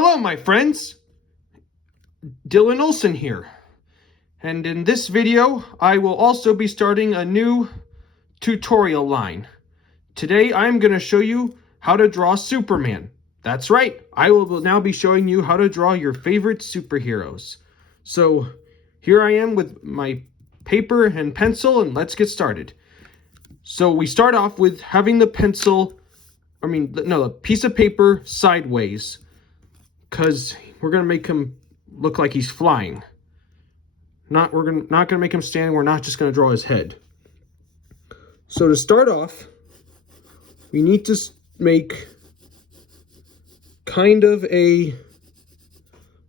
Hello, my friends. Dylan Olson here. And in this video, I will also be starting a new tutorial line. Today, I'm going to show you how to draw Superman. That's right. I will now be showing you how to draw your favorite superheroes. So here I am with my paper and pencil, and let's get started. So we start off with having the piece of paper sideways, because we're going to make him look like he's flying. We're not going to make him stand. We're not just going to draw his head. So to start off, we need to make kind of a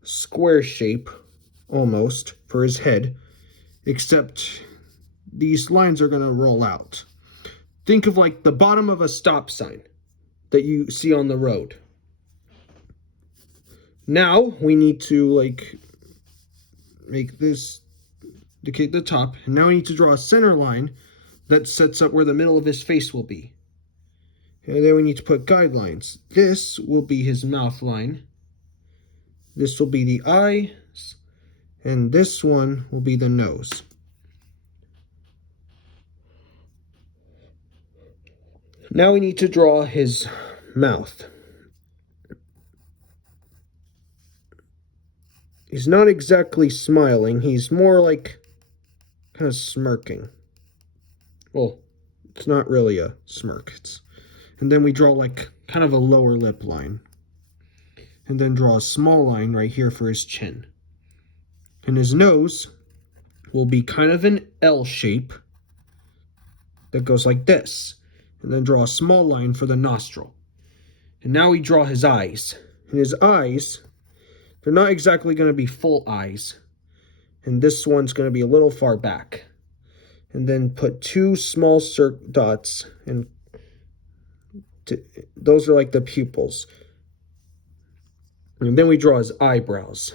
square shape, almost, for his head, except these lines are going to roll out. Think of like the bottom of a stop sign that you see on the road. Now we need to make this indicate the top, and now we need to draw a center line that sets up where the middle of his face will be. And then we need to put guidelines. This will be his mouth line. This will be the eyes, and this one will be the nose. Now we need to draw his mouth. He's not exactly smiling. He's more like kind of smirking. Well, it's not really a smirk. And then we draw like kind of a lower lip line. And then draw a small line right here for his chin. And his nose will be kind of an L shape that goes like this. And then draw a small line for the nostril. And now we draw his eyes. And his eyes, they're not exactly going to be full eyes. And this one's going to be a little far back. And then put two small dots, and those are like the pupils. And then we draw his eyebrows,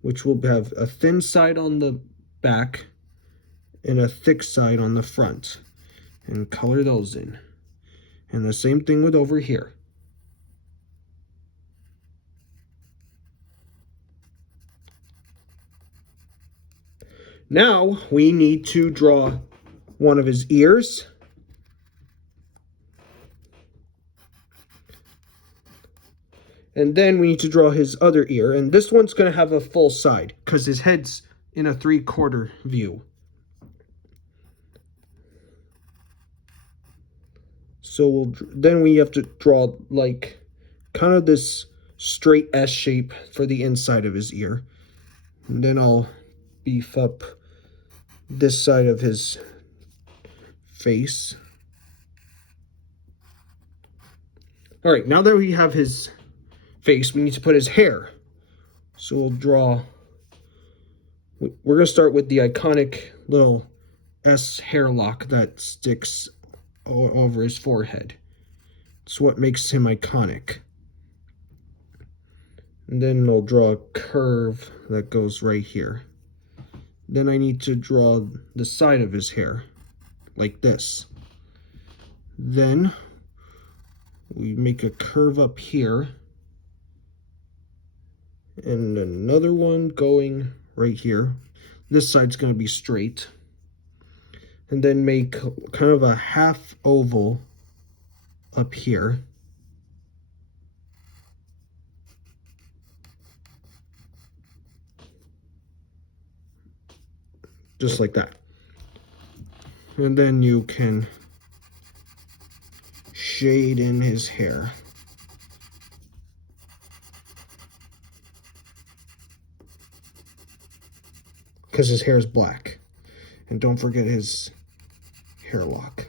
which will have a thin side on the back and a thick side on the front. And color those in. And the same thing with over here. Now we need to draw one of his ears. And then we need to draw his other ear. And this one's going to have a full side because his head's in a 3/4 view. So then we have to draw like kind of this straight S shape for the inside of his ear. And then I'll beef up this side of his face. All right, now that we have his face, we need to put his hair. So we're going to start with the iconic little S hair lock that sticks over his forehead. It's what makes him iconic. And then I'll draw a curve that goes right here. Then I need to draw the side of his hair, like this. Then we make a curve up here. And another one going right here. This side's going to be straight. And then make kind of a half oval up here. Just like that. And then you can shade in his hair. Because his hair is black. And don't forget his hair lock.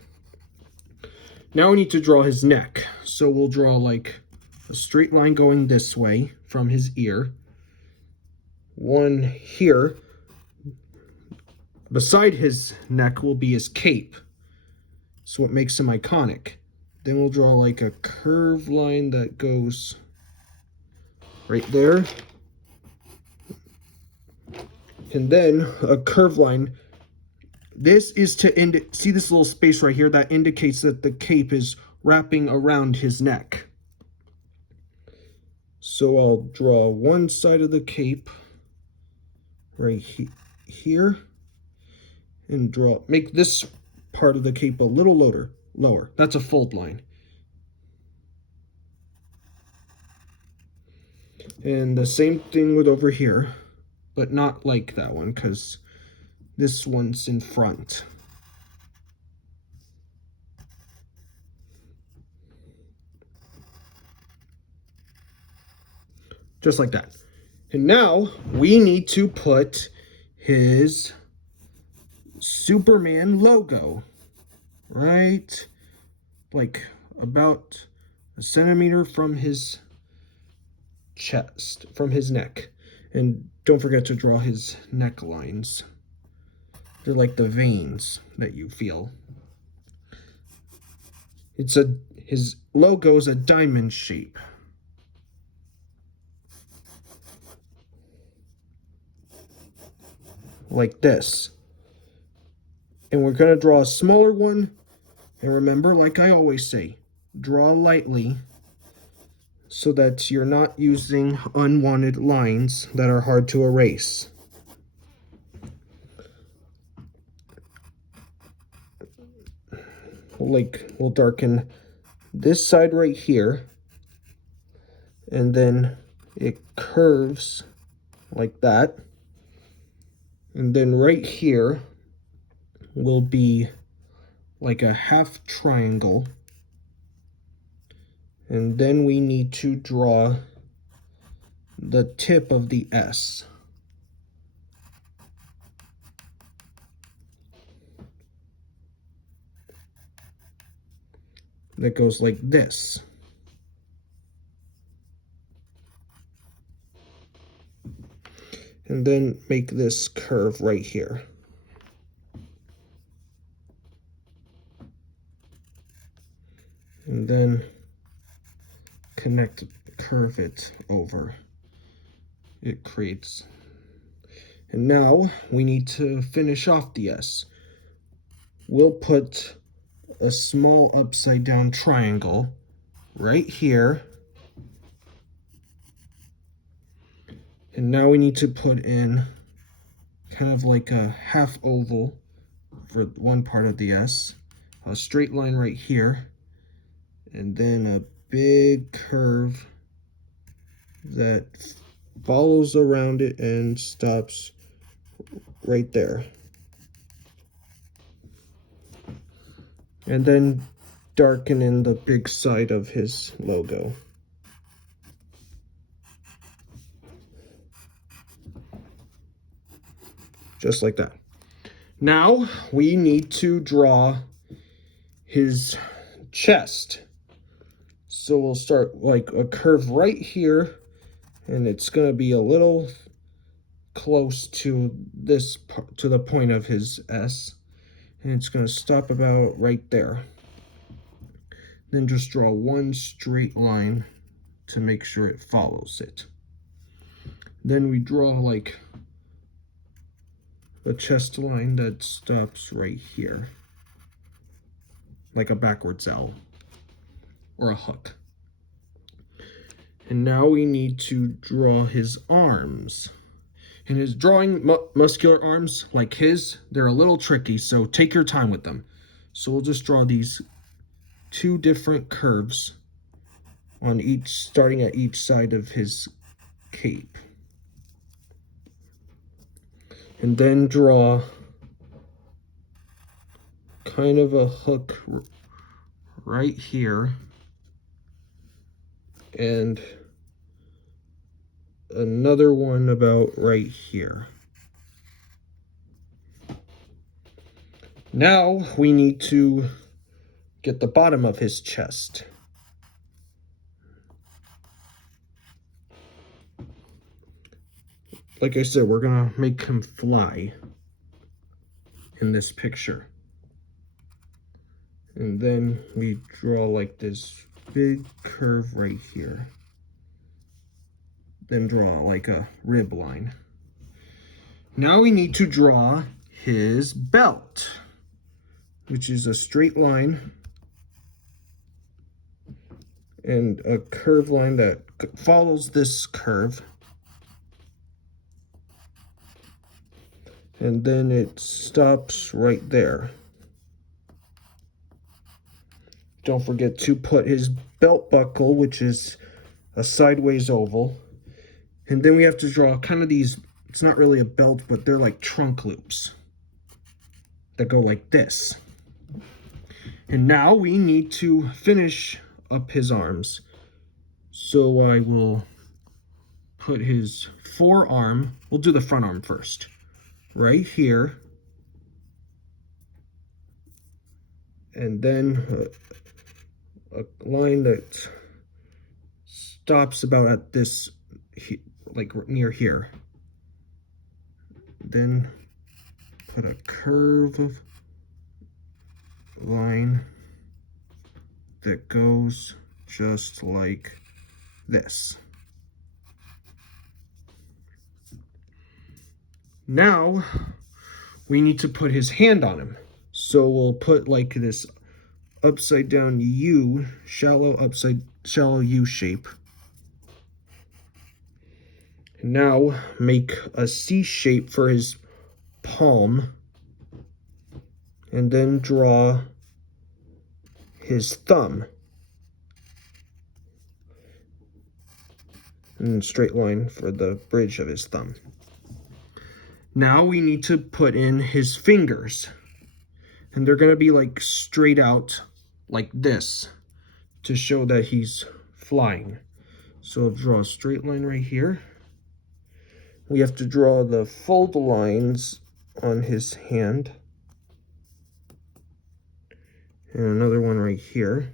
Now we need to draw his neck. So we'll draw like a straight line going this way from his ear. One here. Beside his neck will be his cape. So what makes him iconic. Then we'll draw like a curved line that goes right there. And then a curved line. This is to see this little space right here that indicates that the cape is wrapping around his neck. So I'll draw one side of the cape right here and make this part of the cape a little lower. That's a fold line. And the same thing with over here, but not like that one because this one's in front. Just like that. And now we need to put his Superman logo right like about a centimeter from his chest, from his neck. And don't forget to draw his necklines. They're like the veins that you feel. His logo is a diamond shape. Like this. And we're going to draw a smaller one. And remember, like I always say, draw lightly so that you're not using unwanted lines that are hard to erase. We'll darken this side right here, and then it curves like that. And then right here will be like a half triangle. And then we need to draw the tip of the S. That goes like this. And then make this curve right here. And then curve it over. It creates. And now we need to finish off the S. We'll put a small upside down triangle right here. And now we need to put in kind of like a half oval for one part of the S, a straight line right here, and then a big curve that follows around it and stops right there. And then darken in the big side of his logo. Just like that. Now we need to draw his chest. So we'll start like a curve right here, and it's going to be a little close to to the point of his S, and it's going to stop about right there. Then just draw one straight line to make sure it follows it. Then we draw like a chest line that stops right here, like a backwards L or a hook. And now we need to draw his arms. And his drawing muscular arms like his, they're a little tricky, so take your time with them. So we'll just draw these two different curves on starting at each side of his cape. And then draw kind of a hook right here and another one about right here. Now we need to get the bottom of his chest. Like I said, we're gonna make him fly in this picture. And then we draw like this big curve right here. Then draw like a rib line. Now we need to draw his belt, which is a straight line. and a curved line that follows this curve. And then it stops right there. Don't forget to put his belt buckle, which is a sideways oval. And then we have to draw kind of these, it's not really a belt, but they're like trunk loops that go like this. And now we need to finish up his arms. So I will put his forearm, we'll do the front arm first, right here. And then a line that stops about at this, like near here. Then put a curve line that goes just like this. Now we need to put his hand on him. So we'll put like this upside down U, shallow U shape. Now make a C shape for his palm, and then draw his thumb. And straight line for the bridge of his thumb. Now we need to put in his fingers. And they're gonna be like straight out like this to show that he's flying. So draw a straight line right here. We have to draw the fold lines on his hand. And another one right here.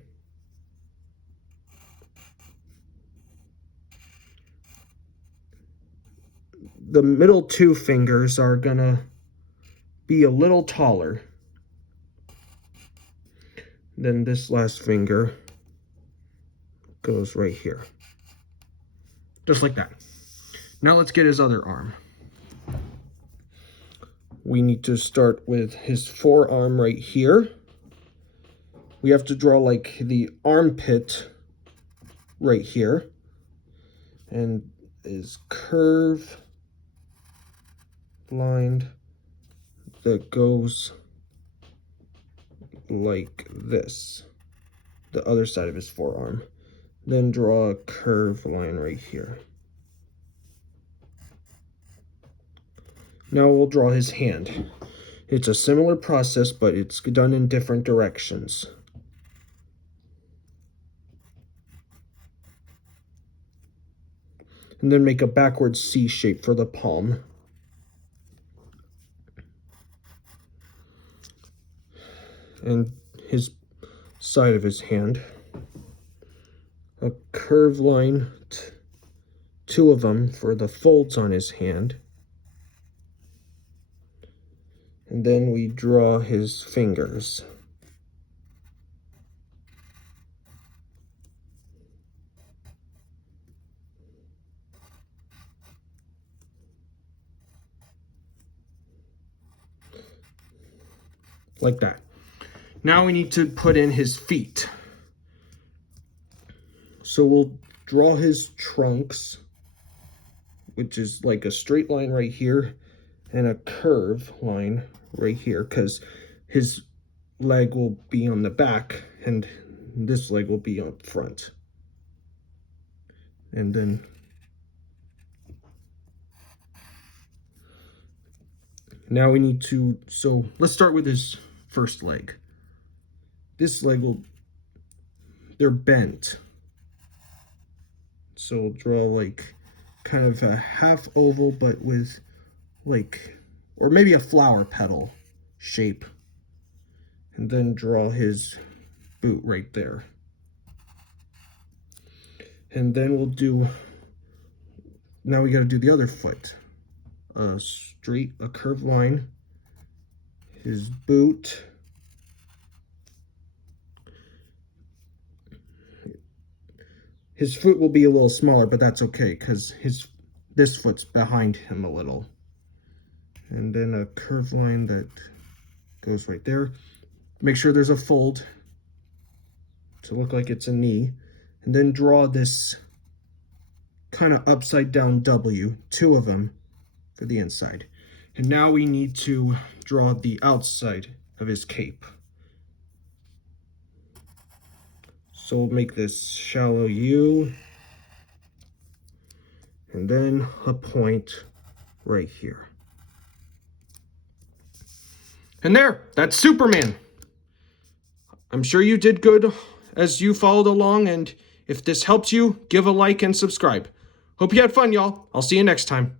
The middle two fingers are gonna be a little taller than this last finger. Goes right here. Just like that. Now let's get his other arm. We need to start with his forearm right here. We have to draw like the armpit right here. And his curve line that goes like this. The other side of his forearm. Then draw a curved line right here. Now we'll draw his hand. It's a similar process, but it's done in different directions. And then make a backwards C shape for the palm. And his side of his hand. A curved line, two of them for the folds on his hand. And then we draw his fingers. Like that. Now we need to put in his feet. So we'll draw his trunks, which is like a straight line right here and a curve line right here, because his leg will be on the back and this leg will be up front. And then now we need to, so let's start with his first leg. This leg they're bent. So we'll draw like kind of a half oval, but with like, or maybe a flower petal shape. And then draw his boot right there. And then we'll do, now we got to do the other foot. A curved line, his boot, his foot will be a little smaller, but that's okay because this foot's behind him a little. And then a curved line that goes right there. Make sure there's a fold to look like it's a knee. And then draw this kind of upside down W, 2 of them for the inside. And now we need to draw the outside of his cape. So we'll make this shallow U, and then a point right here. And there, that's Superman. I'm sure you did good as you followed along, and if this helps you, give a like and subscribe. Hope you had fun, y'all. I'll see you next time.